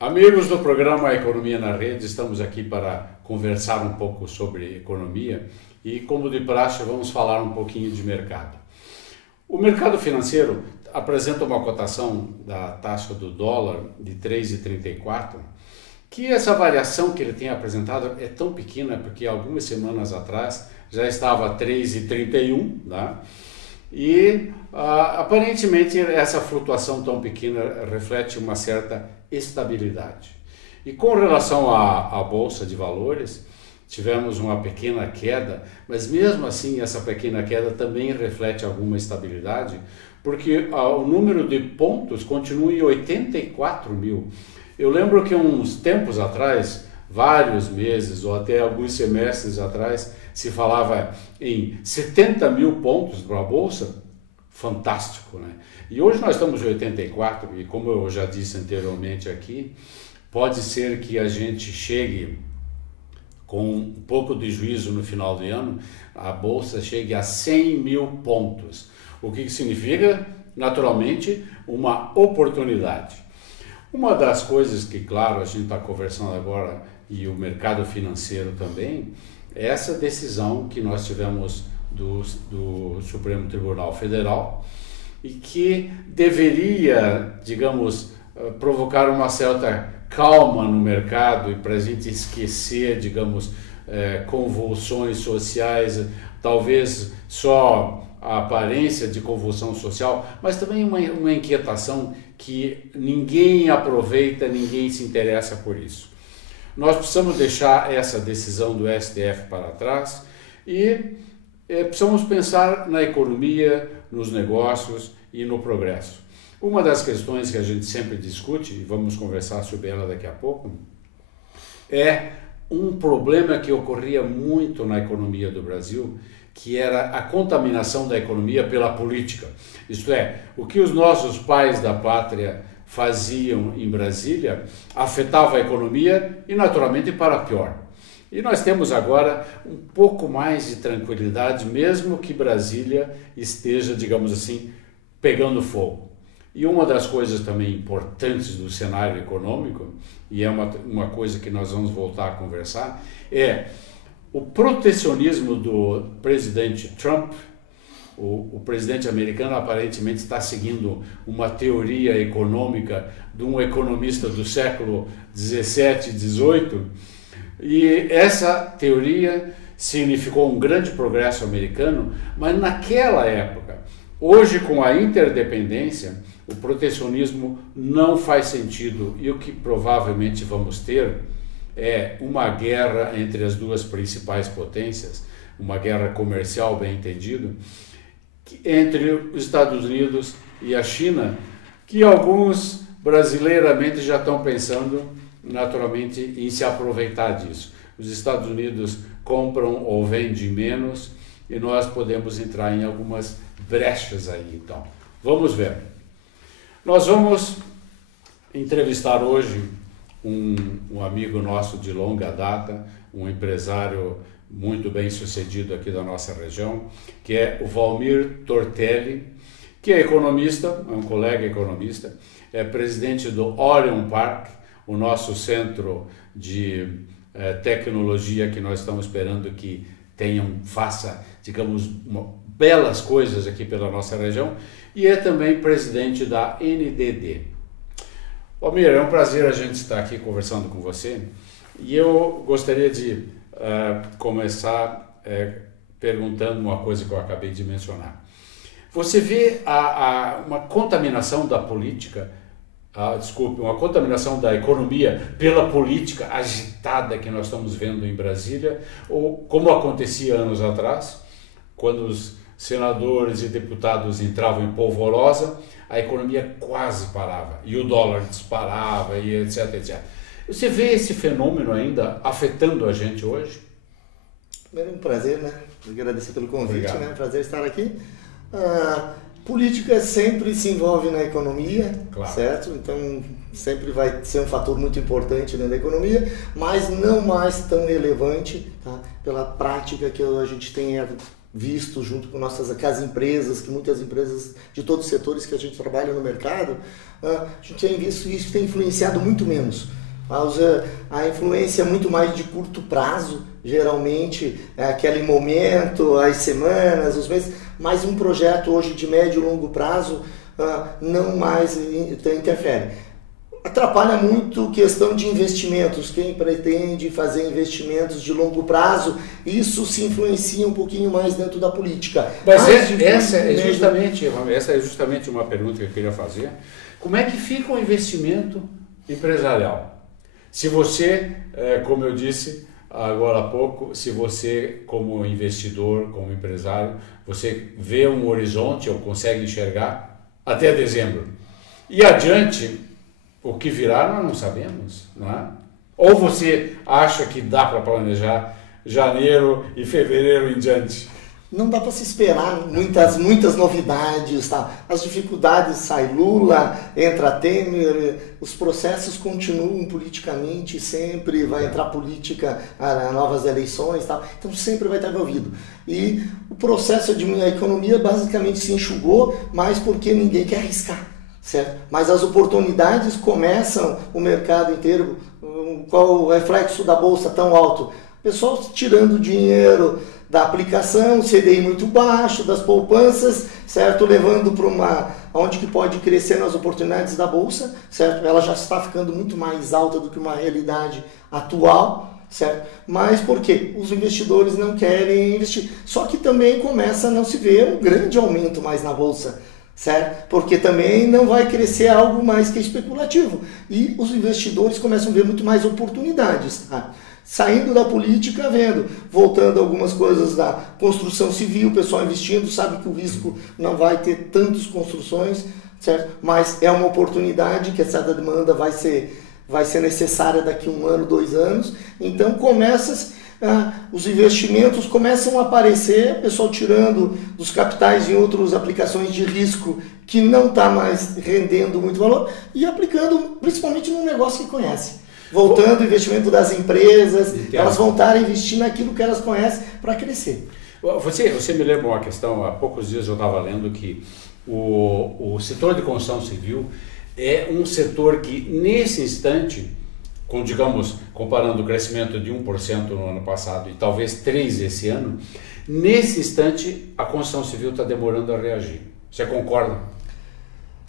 Amigos do programa Economia na Rede, estamos aqui para conversar um pouco sobre economia e, como de praxe, vamos falar um pouquinho de mercado. O mercado financeiro apresenta uma cotação da taxa do dólar de 3,34, que essa variação que ele tem apresentado é tão pequena porque algumas semanas atrás já estava a 3,31, né? E aparentemente essa flutuação tão pequena reflete uma certa estabilidade. E com relação à Bolsa de Valores, tivemos uma pequena queda, mas mesmo assim essa pequena queda também reflete alguma estabilidade, porque o número de pontos continua em 84 mil. Eu lembro que uns tempos atrás, vários meses ou até alguns semestres atrás, se falava em 70 mil pontos para a Bolsa, fantástico, né? E hoje nós estamos em 84 e, como eu já disse anteriormente aqui, pode ser que a gente chegue com um pouco de juízo no final do ano, a Bolsa chegue a 100 mil pontos. O que significa, naturalmente, uma oportunidade. Uma das coisas que, claro, a gente está conversando agora, e o mercado financeiro também, é essa decisão que nós tivemos do Supremo Tribunal Federal e que deveria, digamos, provocar uma certa calma no mercado e para a gente esquecer, digamos, convulsões sociais, talvez só a aparência de convulsão social, mas também uma inquietação que ninguém aproveita, ninguém se interessa por isso. Nós precisamos deixar essa decisão do STF para trás e precisamos pensar na economia, nos negócios e no progresso. Uma das questões que a gente sempre discute, e vamos conversar sobre ela daqui a pouco, é um problema que ocorria muito na economia do Brasil, que era a contaminação da economia pela política. Isto é, o que os nossos pais da pátria faziam em Brasília afetava a economia e, naturalmente, para pior. E nós temos agora um pouco mais de tranquilidade, mesmo que Brasília esteja, digamos assim, pegando fogo. E uma das coisas também importantes do cenário econômico, e é uma coisa que nós vamos voltar a conversar, é o protecionismo do presidente Trump. O presidente americano aparentemente está seguindo uma teoria econômica de um economista do século 17, 18, e essa teoria significou um grande progresso americano, mas naquela época, hoje com a interdependência, o protecionismo não faz sentido e o que provavelmente vamos ter é uma guerra entre as duas principais potências, uma guerra comercial, bem entendido, entre os Estados Unidos e a China, que alguns brasileiramente já estão pensando naturalmente em se aproveitar disso. Os Estados Unidos compram ou vendem menos e nós podemos entrar em algumas brechas aí, então. Vamos ver. Nós vamos entrevistar hoje um amigo nosso de longa data, um empresário muito bem sucedido aqui da nossa região, que é o Valmir Tortelli, que é economista, é um colega economista, é presidente do Orion Park, o nosso centro de tecnologia que nós estamos esperando que faça, digamos, belas coisas aqui pela nossa região, e é também presidente da NDD. Valmir, é um prazer a gente estar aqui conversando com você, e eu gostaria de começar perguntando uma coisa que eu acabei de mencionar. Você vê uma contaminação da política, uma contaminação da economia pela política agitada que nós estamos vendo em Brasília, ou como acontecia anos atrás, quando os senadores e deputados entravam em polvorosa, a economia quase parava, e o dólar disparava, e etc, etc. Você vê esse fenômeno ainda afetando a gente hoje? É um prazer, né? Agradecer pelo convite, Obrigado. né? Prazer estar aqui. Política sempre se envolve na economia, Claro. certo? Então, sempre vai ser um fator muito importante dentro da economia, mas não mais tão relevante, tá? Pela prática que a gente tem visto junto com com as empresas, que muitas empresas de todos os setores que a gente trabalha no mercado, a gente tem visto isso tem influenciado muito menos. A influência é muito mais de curto prazo, geralmente é aquele momento, as semanas, os meses, mas um projeto hoje de médio e longo prazo não mais interfere. Atrapalha muito questão de investimentos, quem pretende fazer investimentos de longo prazo, isso se influencia um pouquinho mais dentro da política. Mas essa é justamente uma pergunta que eu queria fazer. Como é que fica o investimento empresarial? Se você, como eu disse agora há pouco, se você como investidor, como empresário, você vê um horizonte ou consegue enxergar até dezembro. E adiante, o que virá nós não sabemos, não é? Ou você acha que dá para planejar janeiro e fevereiro em diante? Não dá para se esperar muitas novidades, tá? As dificuldades, sai Lula, entra Temer, os processos continuam politicamente, sempre vai entrar política, novas eleições, tá? Então sempre vai estar envolvido. E o processo de a economia basicamente se enxugou, mas porque ninguém quer arriscar, certo? Mas as oportunidades começam o mercado inteiro. Qual o reflexo da bolsa tão alto? Pessoal tirando dinheiro da aplicação, CDI muito baixo, das poupanças, certo? Levando para onde que pode crescer nas oportunidades da bolsa, certo? Ela já está ficando muito mais alta do que uma realidade atual, certo? Mas por quê? Os investidores não querem investir. Só que também começa a não se ver um grande aumento mais na bolsa, certo? Porque também não vai crescer algo mais que especulativo. E os investidores começam a ver muito mais oportunidades, tá? Saindo da política, voltando algumas coisas da construção civil, o pessoal investindo, sabe que o risco não vai ter tantas construções, certo? Mas é uma oportunidade que essa demanda vai ser necessária daqui a 1 ano, 2 anos. Então os investimentos começam a aparecer, o pessoal tirando dos capitais em outras aplicações de risco que não está mais rendendo muito valor e aplicando principalmente num negócio que conhece. Voltando o investimento das empresas, elas vão estar a investir naquilo que elas conhecem para crescer. Você me lembra uma questão, há poucos dias eu estava lendo que o setor de construção civil é um setor que nesse instante, comparando o crescimento de 1% no ano passado e talvez 3% esse ano, nesse instante a construção civil está demorando a reagir. Você concorda?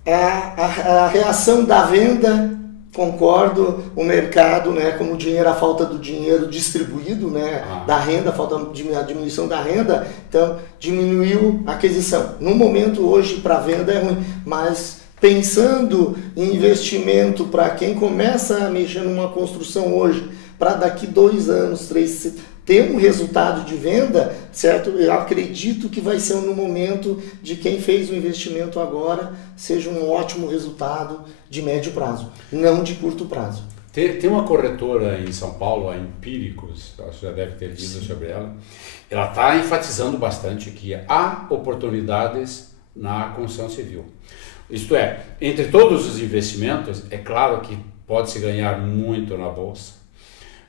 A reação da venda... Concordo, o mercado, né, como a falta do dinheiro distribuído, né, da renda, a diminuição da renda, então diminuiu a aquisição. No momento hoje para venda é ruim, mas pensando em investimento para quem começa a mexer numa construção hoje, para daqui 2 anos, 3, ter um resultado de venda, certo? Eu acredito que vai ser no momento de quem fez o investimento agora, seja um ótimo resultado de médio prazo, não de curto prazo. Tem uma corretora em São Paulo, a Empíricos, você já deve ter lido sobre ela. Ela está enfatizando bastante que há oportunidades na construção civil. Isto é, entre todos os investimentos, é claro que pode-se ganhar muito na bolsa.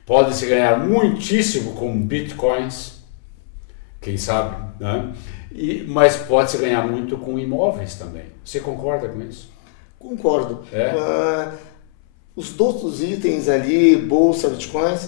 Pode-se ganhar muitíssimo com bitcoins, quem sabe, né? Mas pode-se ganhar muito com imóveis também. Você concorda com isso? Concordo. Os outros itens ali, bolsa, bitcoins,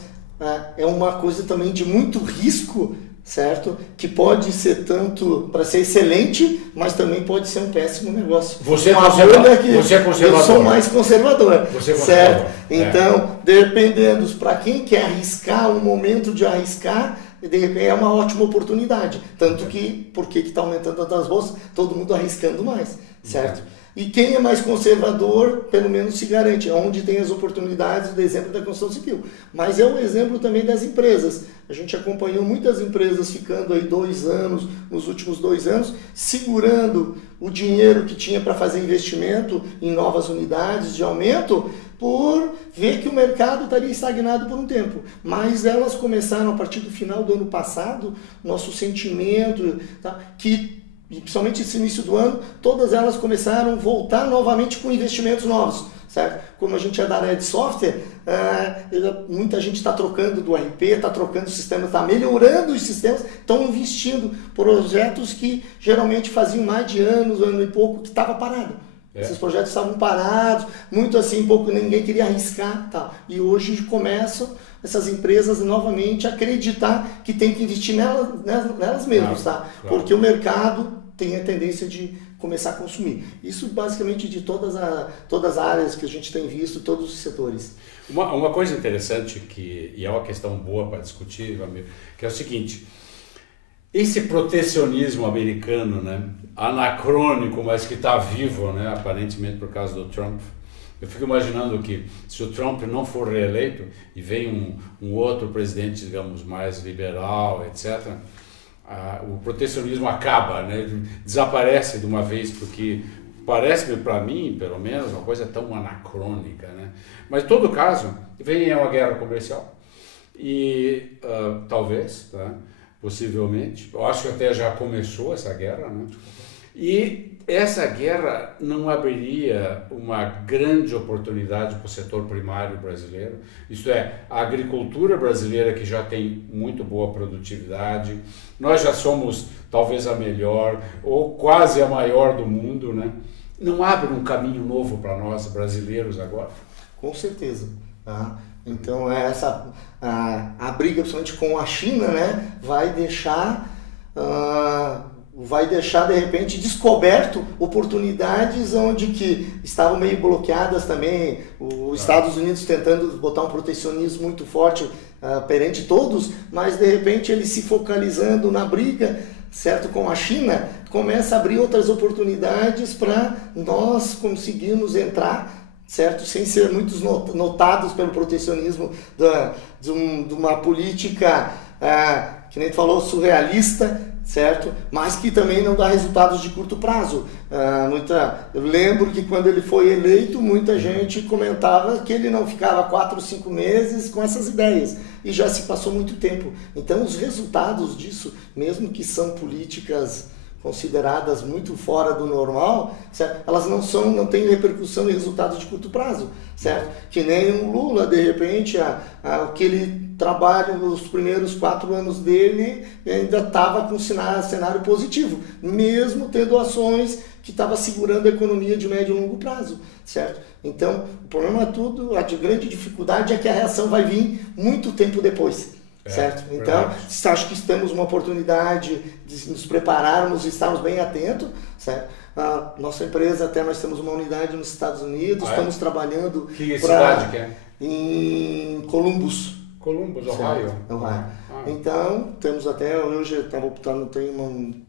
é uma coisa também de muito risco, certo? Que pode ser tanto para ser excelente, mas também pode ser um péssimo negócio. Você é conservador. Eu sou mais conservador, certo? Então, dependendo, para quem quer arriscar, um momento de arriscar, de repente é uma ótima oportunidade. Tanto que, por que está aumentando tanto as bolsas? Todo mundo arriscando mais, certo? E quem é mais conservador, pelo menos se garante, onde tem as oportunidades, do exemplo da construção civil. Mas é um exemplo também das empresas. A gente acompanhou muitas empresas ficando aí 2 anos, nos últimos 2 anos, segurando o dinheiro que tinha para fazer investimento em novas unidades de aumento, por ver que o mercado estaria estagnado por um tempo. Mas elas começaram, a partir do final do ano passado, nosso sentimento, tá, que principalmente esse início do ano, todas elas começaram a voltar novamente com investimentos novos, certo? Como a gente é da área de software, muita gente está trocando do RP, está trocando o sistema, está melhorando os sistemas, estão investindo projetos que geralmente faziam mais de anos, ano e pouco, que estava parado. Esses projetos estavam parados, muito assim, pouco ninguém queria arriscar, tal. E hoje começam essas empresas novamente a acreditar que tem que investir nelas mesmas, tá? Claro. Porque o mercado tem a tendência de começar a consumir. Isso basicamente de todas as áreas que a gente tem visto, todos os setores. Uma coisa interessante, e é uma questão boa para discutir, amigo, que é o seguinte: esse protecionismo americano, né, anacrônico, mas que está vivo, né, aparentemente por causa do Trump. Eu fico imaginando que se o Trump não for reeleito e vem um outro presidente, digamos, mais liberal, etc., o protecionismo acaba, né, desaparece de uma vez, porque parece-me, para mim, pelo menos, uma coisa tão anacrônica, né? Mas, em todo caso, vem uma guerra comercial e talvez, tá? Possivelmente, eu acho que até já começou essa guerra, né? E essa guerra não abriria uma grande oportunidade para o setor primário brasileiro, isto é, a agricultura brasileira, que já tem muito boa produtividade, nós já somos talvez a melhor ou quase a maior do mundo, né? Não abre um caminho novo para nós brasileiros agora? Com certeza, tá? Então a briga, principalmente com a China, né, vai deixar de repente descoberto oportunidades onde que estavam meio bloqueadas também, os Estados Unidos tentando botar um protecionismo muito forte perante todos, mas de repente ele se focalizando na briga, certo, com a China, começa a abrir outras oportunidades para nós conseguirmos entrar, certo, sem ser muitos notados pelo protecionismo de uma política, que nem tu falou, surrealista, certo? Mas que também não dá resultados de curto prazo. Eu lembro que quando ele foi eleito, muita gente comentava que ele não ficava 4 ou 5 meses com essas ideias, e já se passou muito tempo. Então os resultados disso, mesmo que são políticas consideradas muito fora do normal, certo? Elas não têm repercussão em resultados de curto prazo, certo? Que nem o Lula, de repente, aquele trabalho, os primeiros 4 anos dele ainda estava com cenário positivo, mesmo tendo ações que estavam segurando a economia de médio e longo prazo, certo? Então, o problema a grande dificuldade é que a reação vai vir muito tempo depois. Certo? Então, acho que temos uma oportunidade de nos prepararmos e estarmos bem atentos, certo? A nossa empresa, até nós temos uma unidade nos Estados Unidos, estamos trabalhando... Que cidade que é? Em Columbus. Columbus, Ohio. Então, temos até, hoje estava optando, tem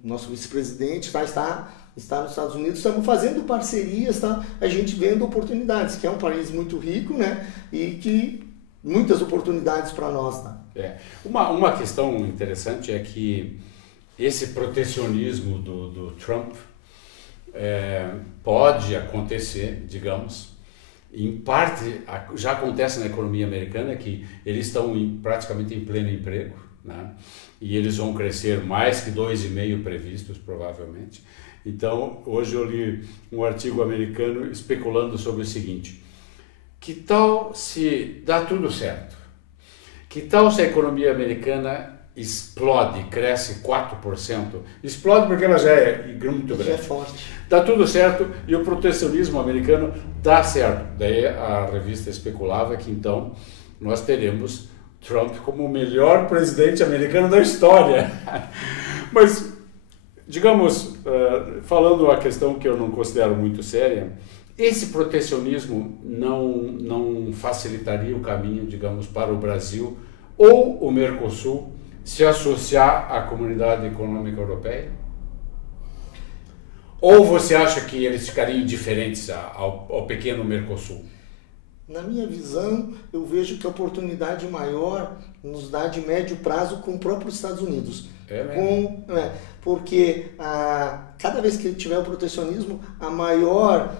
nosso vice-presidente, está nos Estados Unidos, estamos fazendo parcerias, tá? A gente vendo oportunidades, que é um país muito rico, né? E que muitas oportunidades para nós, tá? Uma questão interessante é que esse protecionismo do Trump pode acontecer, digamos, em parte já acontece na economia americana, que eles estão praticamente em pleno emprego, né? E eles vão crescer mais que 2,5 previstos, provavelmente. Então, hoje eu li um artigo americano especulando sobre o seguinte: que tal se dá tudo certo? Que tal se a economia americana explode, cresce 4%? Explode porque ela já é muito grande. Já é forte. Dá tudo certo e o protecionismo americano dá certo. Daí a revista especulava que então nós teremos Trump como o melhor presidente americano da história. Mas, digamos, falando a questão que eu não considero muito séria, esse protecionismo não facilitaria o caminho, digamos, para o Brasil ou o Mercosul se associar à Comunidade Econômica Europeia? Ou você acha que eles ficariam indiferentes ao pequeno Mercosul? Na minha visão, eu vejo que a oportunidade maior nos dá de médio prazo com o próprio Estados Unidos. Porque cada vez que tiver o protecionismo, a maior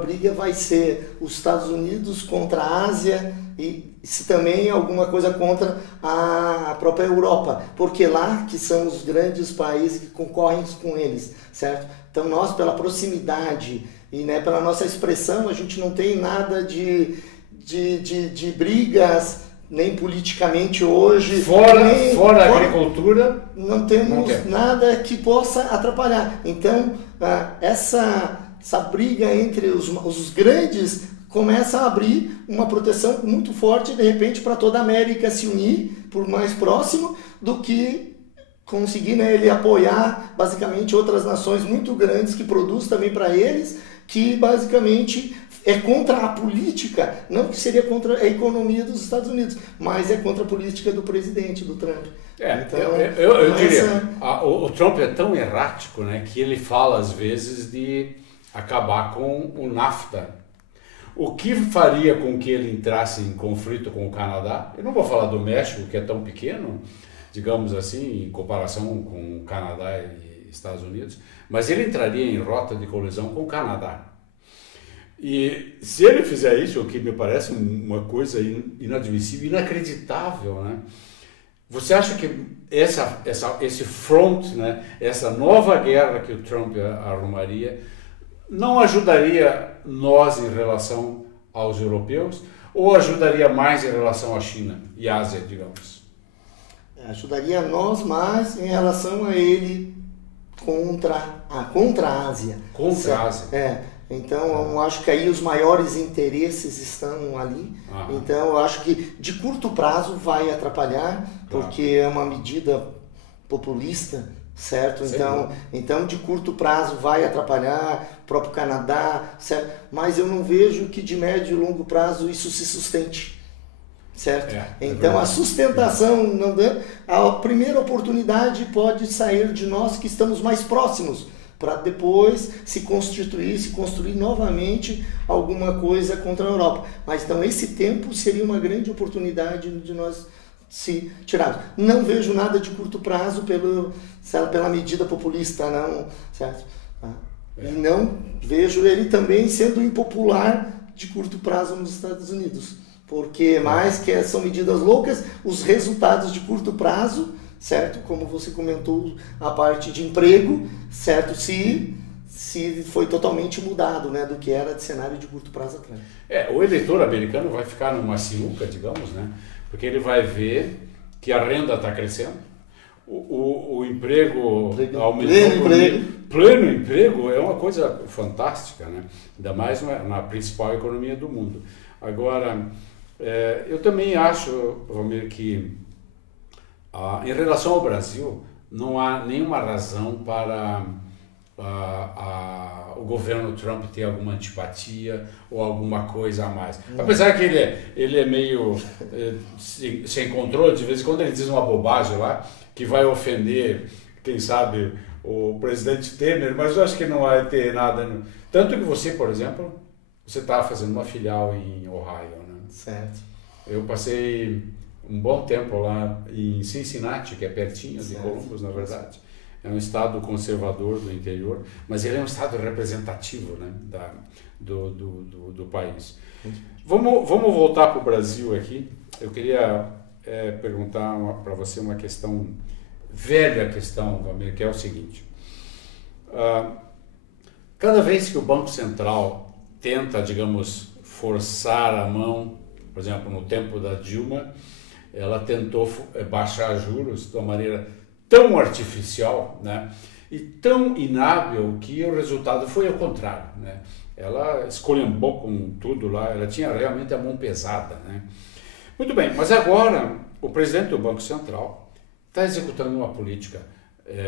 briga vai ser os Estados Unidos contra a Ásia e se também alguma coisa contra a própria Europa, porque lá que são os grandes países que concorrem com eles, certo? Então nós, pela proximidade E né, pela nossa expressão, a gente não tem nada de brigas, nem politicamente hoje. Fora a agricultura, não temos nada que possa atrapalhar. Então, essa briga entre os grandes começa a abrir uma proteção muito forte, de repente, para toda a América se unir por mais próximo do que conseguir, né, ele apoiar basicamente outras nações muito grandes que produzem também para eles, que basicamente é contra a política, não que seria contra a economia dos Estados Unidos, mas é contra a política do presidente, do Trump. Então, eu diria, o Trump é tão errático, né, que ele fala às vezes de acabar com o NAFTA. O que faria com que ele entrasse em conflito com o Canadá? Eu não vou falar do México, que é tão pequeno, digamos assim, em comparação com o Canadá e Estados Unidos, mas ele entraria em rota de colisão com o Canadá. E se ele fizer isso, o que me parece uma coisa inadmissível, inacreditável, né? Você acha que esse front, né, essa nova guerra que o Trump arrumaria, não ajudaria nós em relação aos europeus ou ajudaria mais em relação à China e Ásia, digamos? Ajudaria nós mais em relação a ele contra a Ásia. Contra a Ásia. Então, eu acho que aí os maiores interesses estão ali. Então, eu acho que de curto prazo vai atrapalhar, porque é uma medida populista, certo? Então, de curto prazo vai atrapalhar o próprio Canadá, certo? Mas eu não vejo que de médio e longo prazo isso se sustente, certo? Então, a sustentação, a primeira oportunidade pode sair de nós que estamos mais próximos, para depois se construir novamente alguma coisa contra a Europa. Mas então esse tempo seria uma grande oportunidade de nós se tirarmos. Não vejo nada de curto prazo pela medida populista, não, certo? E não vejo ele também sendo impopular de curto prazo nos Estados Unidos, porque mais que são medidas loucas, os resultados de curto prazo, certo? Como você comentou, a parte de emprego, certo? Se foi totalmente mudado, né, do que era de cenário de curto prazo atrás. O eleitor americano vai ficar numa sinuca, digamos, né? Porque ele vai ver que a renda está crescendo, o emprego aumentou. Pleno emprego é uma coisa fantástica, né? Ainda mais na principal economia do mundo. Agora, eu também acho, Valmir, que em relação ao Brasil, não há nenhuma razão para o governo Trump ter alguma antipatia ou alguma coisa a mais. Apesar que ele é meio sem controle, de vez em quando ele diz uma bobagem lá, que vai ofender, quem sabe, o presidente Temer, mas eu acho que não vai ter nada. Tanto que você, por exemplo, você está fazendo uma filial em Ohio, né? Certo. Eu passei um bom tempo lá em Cincinnati, que é pertinho de Columbus, na verdade. É um estado conservador do interior, mas ele é um estado representativo, né, do país. Vamos voltar para o Brasil aqui. Eu queria perguntar para você uma questão, velha questão, Valmir, que é o seguinte. Cada vez que o Banco Central tenta, digamos, forçar a mão, por exemplo, no tempo da Dilma, ela tentou baixar juros de uma maneira tão artificial, né, e tão inábil que o resultado foi ao contrário, né? Ela esculhambou com tudo lá, ela tinha realmente a mão pesada, né? Muito bem, mas agora o presidente do Banco Central está executando uma política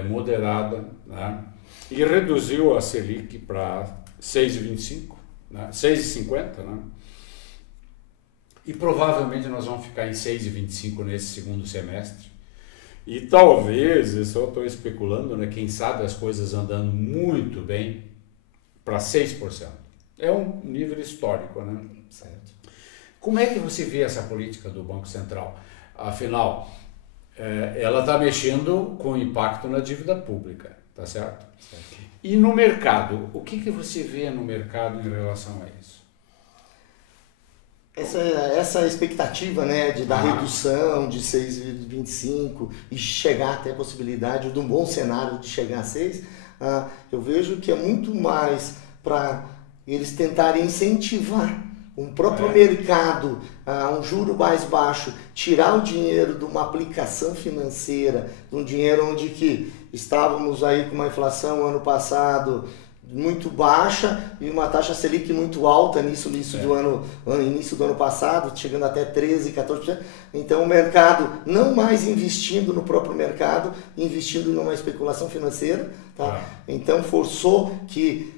moderada, né, e reduziu a Selic para 6,25, né, 6,50, né? E provavelmente nós vamos ficar em 6,25 nesse segundo semestre. E talvez, eu só estou especulando, né, quem sabe as coisas andando muito bem, para 6%. É um nível histórico, né? Certo. Como é que você vê essa política do Banco Central? Afinal, ela está mexendo com impacto na dívida pública, tá certo? Certo. E no mercado, o que você vê no mercado em relação a isso? Essa expectativa, né, da redução de 6,25 e chegar até a possibilidade de um bom cenário de chegar a 6, eu vejo que é muito mais para eles tentarem incentivar um próprio mercado a um juro mais baixo, tirar o dinheiro de uma aplicação financeira, de um dinheiro onde que estávamos aí com uma inflação ano passado muito baixa e uma taxa Selic muito alta início do ano passado, chegando até 13%, 14%. Então o mercado não mais investindo no próprio mercado, investindo numa especulação financeira. Tá? Então forçou que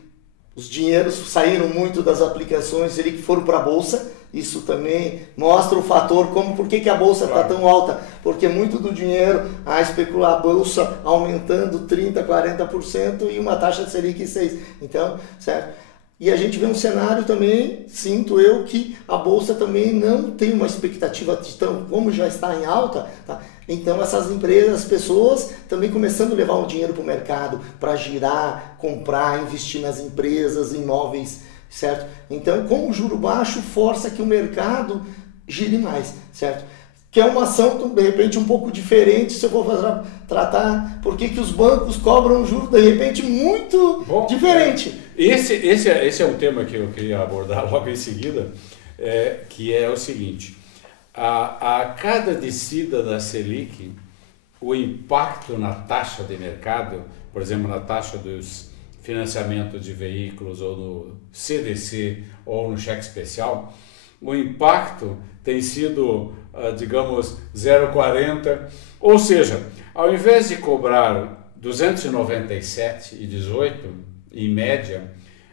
os dinheiros saíram muito das aplicações Selic, foram para a Bolsa. Isso também mostra o fator por que a Bolsa está tão alta. Porque muito do dinheiro a especular a Bolsa aumentando 30%, 40% e uma taxa de Selic 6%. Então, certo? E a gente vê um cenário também, sinto eu, que a Bolsa também não tem uma expectativa de tão, como já está em alta, tá? Então essas empresas, as pessoas também começando a levar o dinheiro para o mercado, para girar, comprar, investir nas empresas, imóveis, certo? Então com o juro baixo força que o mercado gire mais, certo? Que é uma ação, de repente, um pouco diferente, se eu for tratar, porque que os bancos cobram um juro, de repente, muito diferente. Esse é um tema que eu queria abordar logo em seguida, que é o seguinte: a cada descida da Selic, o impacto na taxa de mercado, por exemplo, na taxa dos financiamentos de veículos, ou no CDC, ou no cheque especial, o impacto tem sido, digamos, 0,40, ou seja, ao invés de cobrar 297,18 em média,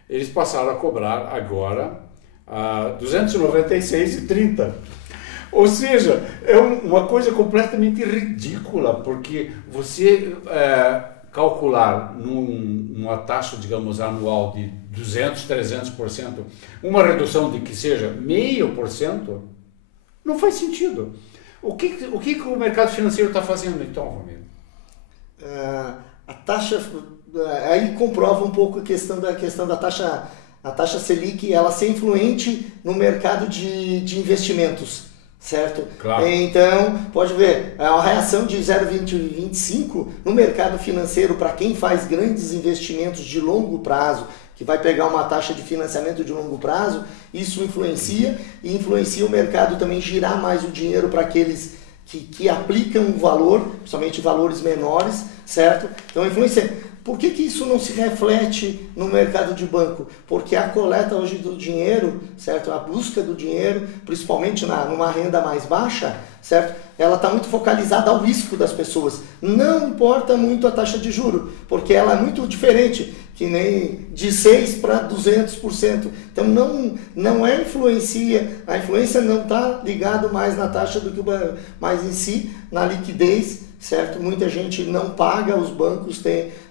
eles passaram a cobrar agora 296,30. Ou seja, é uma coisa completamente ridícula, porque você calcular numa taxa, digamos, anual de 200%, 300%, uma redução de que seja 0,5%, não faz sentido. O que o mercado financeiro está fazendo então, Romero? A taxa, aí comprova um pouco a questão da taxa, a taxa Selic, ela ser influente no mercado de investimentos. Certo? Claro. Então, pode ver, a reação de 0,25 no mercado financeiro para quem faz grandes investimentos de longo prazo, que vai pegar uma taxa de financiamento de longo prazo, isso influencia o mercado também girar mais o dinheiro para aqueles que aplicam um valor, principalmente valores menores, certo? Então, influencia. Por que isso não se reflete no mercado de banco? Porque a coleta hoje do dinheiro, certo? A busca do dinheiro, principalmente numa renda mais baixa, certo? Ela está muito focalizada ao risco das pessoas. Não importa muito a taxa de juro, porque ela é muito diferente, que nem de 6% para 200%. Então não é influencia, a influência não está ligada mais na taxa do que o banco, mas em si, na liquidez, certo? Muita gente não paga os bancos,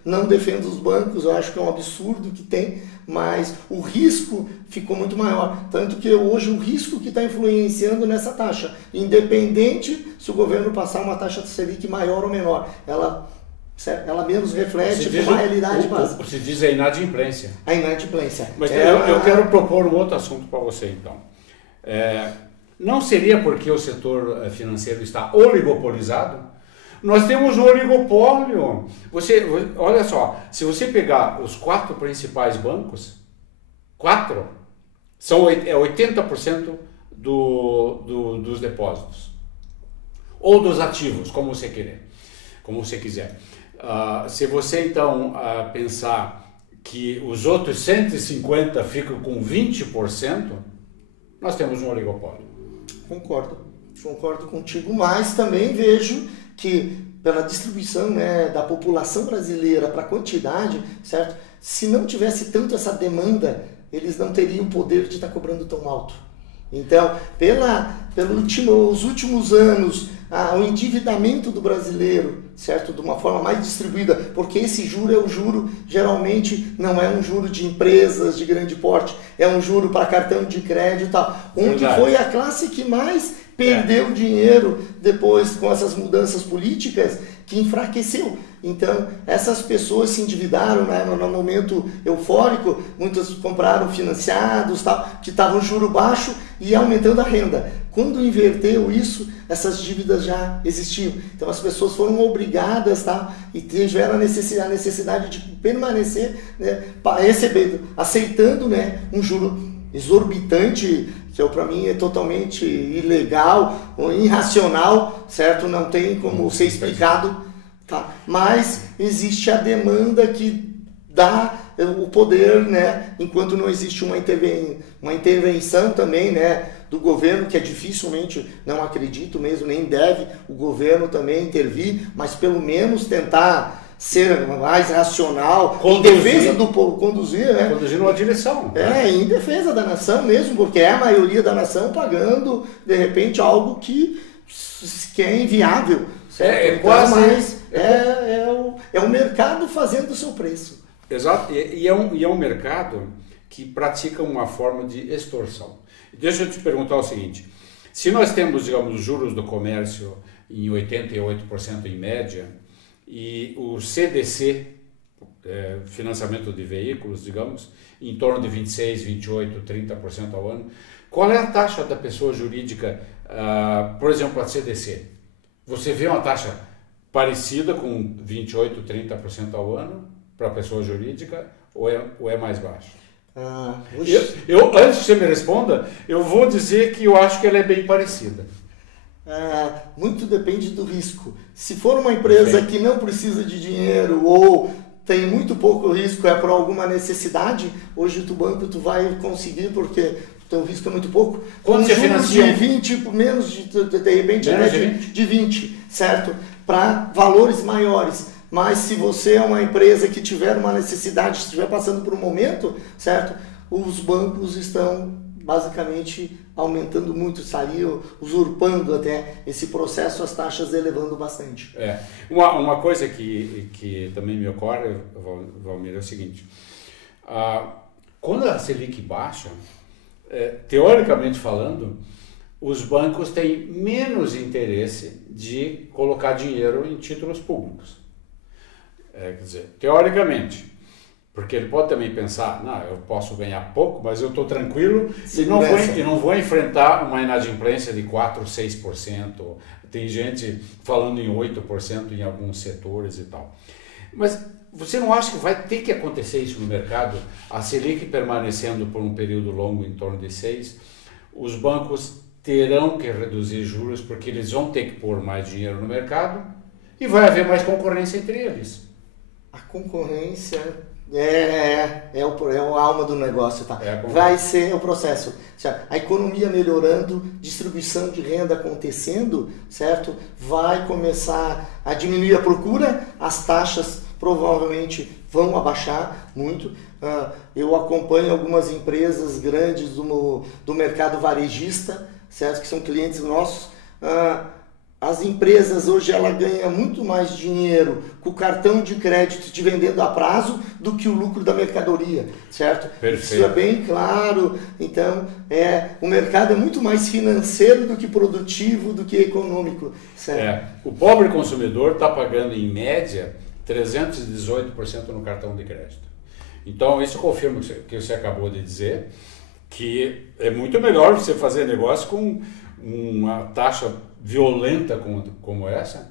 não defende os bancos, eu acho que é um absurdo que tem, mas o risco ficou muito maior. Tanto que hoje o risco que está influenciando nessa taxa, independente se o governo passar uma taxa de Selic maior ou menor, ela menos reflete uma realidade básica. Se diz a inadimplência. A inadimplência. Mas eu quero propor um outro assunto para você, então. Não seria porque o setor financeiro está oligopolizado? Nós temos um oligopólio. Olha só, se você pegar os 4 principais bancos, 4, são 80% dos depósitos. Ou dos ativos, como você quiser. Se você então pensar que os outros 150 ficam com 20%, nós temos um oligopólio. Concordo contigo, mas também vejo que pela distribuição, né, da população brasileira para a quantidade, certo? Se não tivesse tanto essa demanda, eles não teriam o poder de estar cobrando tão alto. Então, pelos últimos anos, o endividamento do brasileiro, certo? De uma forma mais distribuída, porque esse juro geralmente não é um juro de empresas de grande porte, é um juro para cartão de crédito e tal, onde foi a classe que mais perdeu dinheiro depois com essas mudanças políticas que enfraqueceu. Então, essas pessoas se endividaram, né, no momento eufórico, muitas compraram financiados, tal, que estavam juro baixo e aumentando a renda. Quando inverteu isso, essas dívidas já existiam. Então, as pessoas foram obrigadas, tá, e tiveram a necessidade de permanecer, né, recebendo, aceitando, né, um juro exorbitante, que para mim é totalmente ilegal, ou irracional, certo? Não tem como ser explicado. Tá? Mas existe a demanda que dá o poder, né? Enquanto não existe uma intervenção também, né, do governo, que é dificilmente, não acredito mesmo, nem deve o governo também intervir, mas pelo menos tentar ser mais racional, em defesa do povo, conduzir, né? Conduzir numa direção. Em defesa da nação mesmo, porque é a maioria da nação pagando, de repente, algo que é inviável. Certo? Quase... É o mercado fazendo o seu preço. Exato, e é um mercado que pratica uma forma de extorsão. Deixa eu te perguntar o seguinte, se nós temos, digamos, os juros do comércio em 88% em média, e o CDC, financiamento de veículos, digamos, em torno de 26, 28, 30% ao ano, qual é a taxa da pessoa jurídica, por exemplo, a CDC? Você vê uma taxa parecida com 28, 30% ao ano para a pessoa jurídica ou é mais baixo? Antes que você me responda, eu vou dizer que eu acho que ela é bem parecida. Muito depende do risco. Se for uma empresa que não precisa de dinheiro ou tem muito pouco risco, é por alguma necessidade, hoje o banco tu vai conseguir porque o risco é muito pouco. Quando você financia? De 20, menos de repente de 20, certo? Para valores maiores. Mas se você é uma empresa que tiver uma necessidade, estiver passando por um momento, certo? Os bancos estão basicamente aumentando muito, saiu usurpando até esse processo, as taxas elevando bastante. Uma coisa que também me ocorre, Valmir, é o seguinte, quando a Selic baixa, teoricamente falando, os bancos têm menos interesse de colocar dinheiro em títulos públicos. Quer dizer, teoricamente, porque ele pode também pensar, não, eu posso ganhar pouco, mas eu estou tranquilo e não vou enfrentar uma inadimplência de 4%, 6%. Tem gente falando em 8% em alguns setores e tal. Mas você não acha que vai ter que acontecer isso no mercado? A Selic permanecendo por um período longo, em torno de 6%, os bancos terão que reduzir juros porque eles vão ter que pôr mais dinheiro no mercado e vai haver mais concorrência entre eles. A concorrência é a alma do negócio, tá? Vai ser o processo. A economia melhorando, distribuição de renda acontecendo, certo? Vai começar a diminuir a procura, as taxas provavelmente vão abaixar muito. Eu acompanho algumas empresas grandes do mercado varejista, certo? Que são clientes nossos. As empresas hoje ela ganha muito mais dinheiro com o cartão de crédito te vendendo a prazo do que o lucro da mercadoria, certo? Perfeito. Isso é bem claro. Então, o mercado é muito mais financeiro do que produtivo, do que econômico, certo? O pobre consumidor está pagando em média 318% no cartão de crédito. Então, isso confirma o que você acabou de dizer, que é muito melhor você fazer negócio com uma taxa violenta como essa,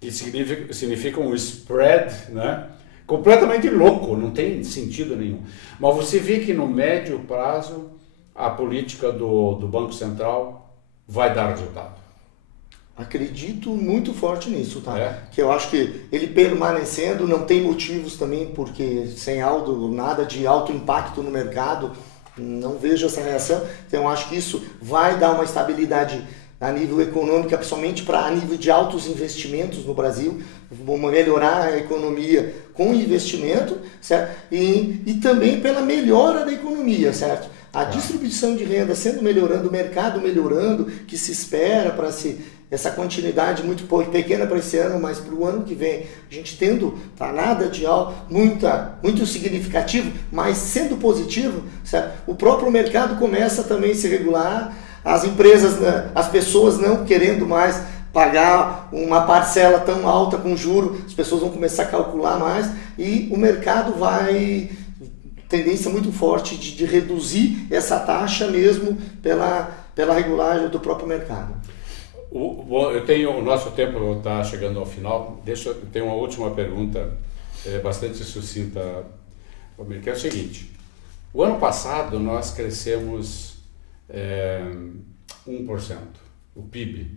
que significa um spread, né, completamente louco, não tem sentido nenhum. Mas você vê que no médio prazo a política do Banco Central vai dar resultado. Acredito muito forte nisso, tá? Que eu acho que ele permanecendo, não tem motivos também, porque sem nada de alto impacto no mercado, não vejo essa reação. Então eu acho que isso vai dar uma estabilidade a nível econômico, principalmente a nível de altos investimentos no Brasil, melhorar a economia com investimento, certo? E também pela melhora da economia, certo? A distribuição de renda melhorando, o mercado melhorando, que se espera para essa continuidade muito pequena para esse ano, mas para o ano que vem, a gente tendo nada de muito significativo, mas sendo positivo, certo? O próprio mercado começa também a se regular, as empresas, as pessoas não querendo mais pagar uma parcela tão alta com juro, as pessoas vão começar a calcular mais e o mercado vai, tendência muito forte de reduzir essa taxa mesmo pela regulagem do próprio mercado. O nosso tempo está chegando ao final. Eu tenho uma última pergunta bastante sucinta, que é o seguinte: o ano passado nós crescemos 1%, o PIB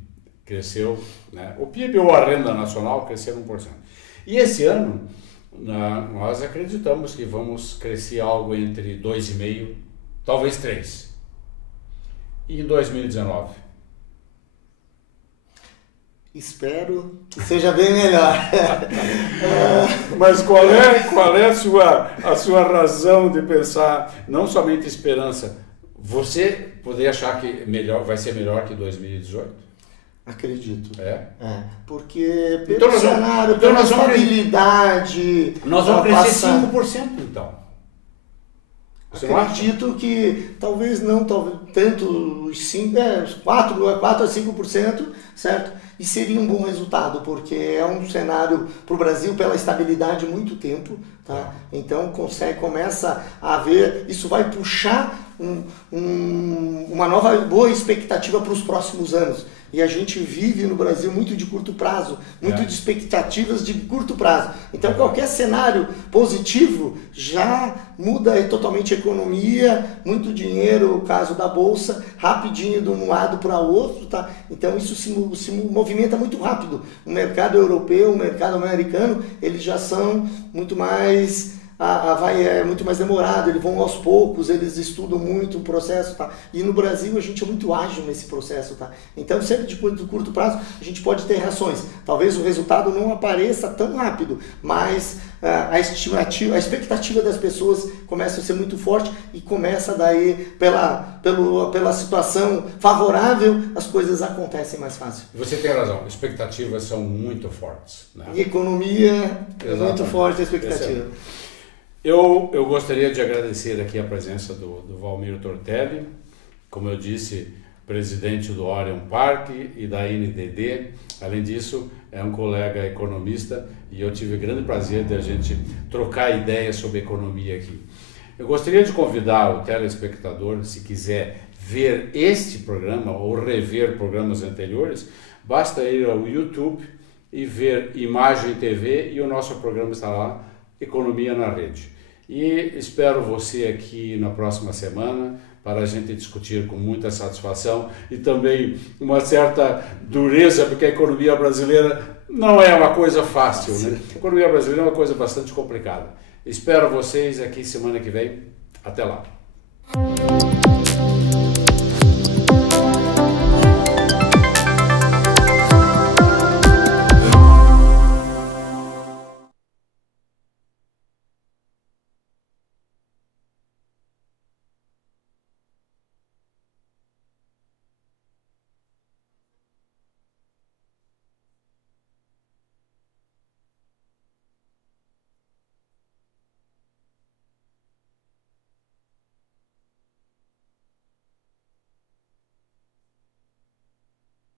cresceu, né? O PIB ou a renda nacional cresceram 1%. E esse ano nós acreditamos que vamos crescer algo entre 2,5%, talvez 3%. E em 2019? Espero que seja bem melhor. Mas qual é a sua razão de pensar, não somente esperança? Você poderia achar que vai ser melhor que 2018? Acredito. Porque pelo cenário, pela estabilidade... Nós vamos crescer 5% então. Acredito que talvez não tanto os 4 a 5%, certo? E seria um bom resultado, porque é um cenário para o Brasil pela estabilidade muito tempo, tá? Então começa a haver, isso vai puxar uma nova boa expectativa para os próximos anos. E a gente vive no Brasil muito de curto prazo, muito de expectativas de curto prazo. Então qualquer cenário positivo já muda totalmente a economia, muito dinheiro, o caso da Bolsa, rapidinho de um lado para o outro, tá? Então isso se movimenta muito rápido. O mercado europeu, o mercado americano, eles já são muito mais... é muito mais demorado, eles vão aos poucos, eles estudam muito o processo, tá? E no Brasil a gente é muito ágil nesse processo, tá? Então sempre de curto prazo a gente pode ter reações. Talvez o resultado não apareça tão rápido, mas a expectativa das pessoas começa a ser muito forte e começa daí, pela situação favorável, as coisas acontecem mais fácil. Você tem razão, expectativas são muito fortes, né? E economia é muito forte a expectativa. Eu gostaria de agradecer aqui a presença do Valmir Tortelli, como eu disse, presidente do Orion Park e da NDD. Além disso, é um colega economista e eu tive grande prazer de a gente trocar ideias sobre economia aqui. Eu gostaria de convidar o telespectador, se quiser ver este programa ou rever programas anteriores, basta ir ao YouTube e ver Imagem TV e o nosso programa está lá, Economia na Rede. E espero você aqui na próxima semana para a gente discutir com muita satisfação e também uma certa dureza, porque a economia brasileira não é uma coisa fácil, né? A economia brasileira é uma coisa bastante complicada. Espero vocês aqui semana que vem. Até lá.